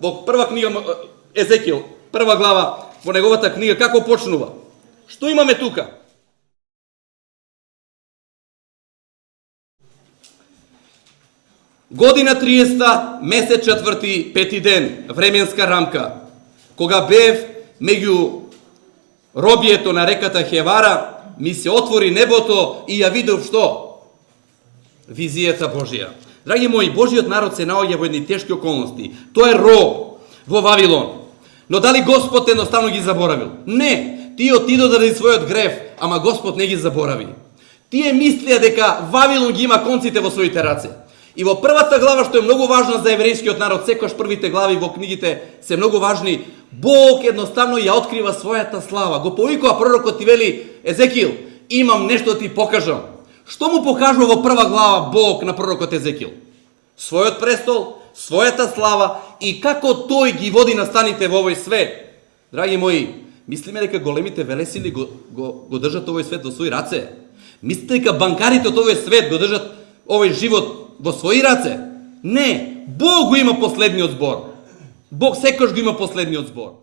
во прва книга Езекил, прва глава, во неговата книга, како почнува? Што имаме тука? Година 30, месец 4, 5 ден, временска рамка. Кога бев меѓу робието на реката Хевара, ми се отвори небото и ја видов што? Визијата Божија. Драги мои, Божиот народ се наоѓа во едни тешки околности. Тој е роб во Вавилон. Но дали Господ едноставно ги заборавил? Не, тие отидо заради својот грев, ама Господ не ги заборави. Тие мислеа дека Вавилон ги има конците во своите раце. И во првата глава, што е многу важна за еврејскиот народ, секојаш првите глави во книгите се многу важни, Бог едноставно ја открива својата слава. Го повикува пророкот и вели: Езекил, имам нешто да ти покажам. Што му покажува во прва глава Бог на пророкот Езекил? Својот престол, својата слава и како тој ги води настаните во овој свет. Драги мои, мислиме дека големите велесили го држат овој свет во своји раце? Мислите дека банкарите од овој свет го држат овој живот во своји раце? Не, Бог го има последниот збор. Бог секојаш го има последниот збор.